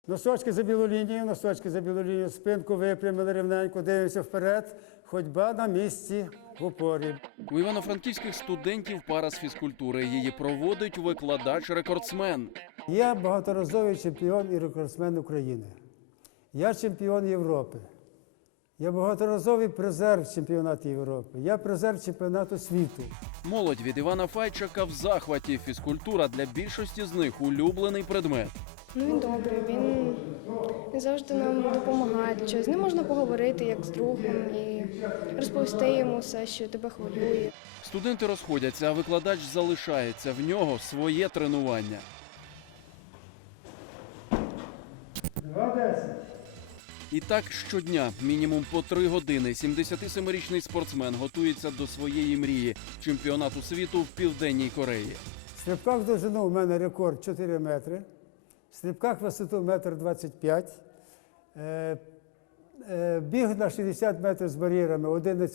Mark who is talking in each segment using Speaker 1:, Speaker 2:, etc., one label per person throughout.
Speaker 1: Носочки за білу лінію, спинку випрямили рівненько, дивимося вперед, ходьба на місці в упорі.
Speaker 2: У івано-франківських студентів пара з фізкультури. Її проводить викладач-рекордсмен.
Speaker 1: Я багаторазовий чемпіон і рекордсмен України. Я чемпіон Європи. Я багаторазовий призер чемпіонату Європи. Я призер чемпіонату світу.
Speaker 2: Молодь від Івана Файчака в захваті. Фізкультура для більшості з них – улюблений предмет.
Speaker 3: Він добрий, він завжди нам допомагає. З ним можна поговорити як з другом і розповісти йому все, що тебе хвилює.
Speaker 2: Студенти розходяться, а викладач залишається. В нього своє тренування.
Speaker 1: 2:10.
Speaker 2: І так щодня, мінімум по 3 години, 77-річний спортсмен готується до своєї мрії – чемпіонату світу в Південній Кореї.
Speaker 1: В стрибках в довжину у мене рекорд 4 метри, в стрибках висоту 1,25 м, біг на 60 метрів з бар'єрами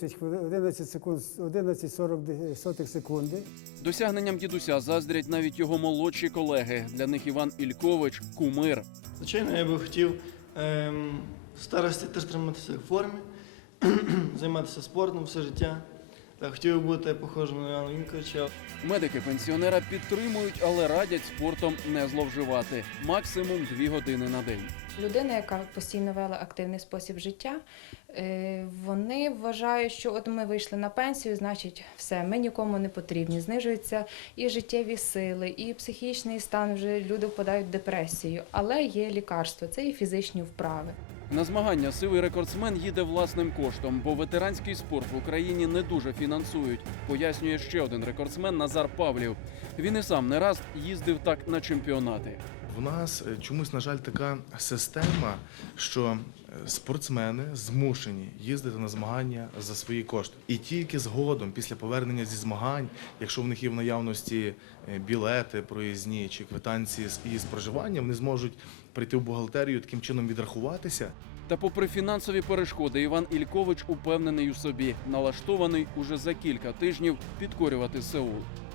Speaker 1: 11,40 секунди.
Speaker 2: Досягненням дідуся заздрять навіть його молодші колеги. Для них Іван Ількович – кумир.
Speaker 4: Звичайно, я би хотів в старості теж триматися в формі, займатися спортом все життя. Та хотів би бути похожим на Івана Ільковича.
Speaker 2: Медики пенсіонера підтримують, але радять спортом не зловживати. Максимум 2 години на день.
Speaker 5: Людина, яка постійно вела активний спосіб життя, вони вважають, що от ми вийшли на пенсію, значить все, ми нікому не потрібні. Знижуються і життєві сили, і психічний стан, вже люди впадають в депресію. Але є лікарство, це і фізичні вправи.
Speaker 2: На змагання сивий рекордсмен їде власним коштом, бо ветеранський спорт в Україні не дуже фінансують, пояснює ще один рекордсмен Назар Павлів. Він і сам не раз їздив так на чемпіонати.
Speaker 6: В нас чомусь, на жаль, така система, що спортсмени змушені їздити на змагання за свої кошти. І тільки згодом, після повернення зі змагань, якщо в них є в наявності білети проїзні чи квитанції із проживання, вони зможуть прийти в бухгалтерію, таким чином відрахуватися.
Speaker 2: Та попри фінансові перешкоди, Іван Ількович упевнений у собі, налаштований уже за кілька тижнів підкорювати Сеул.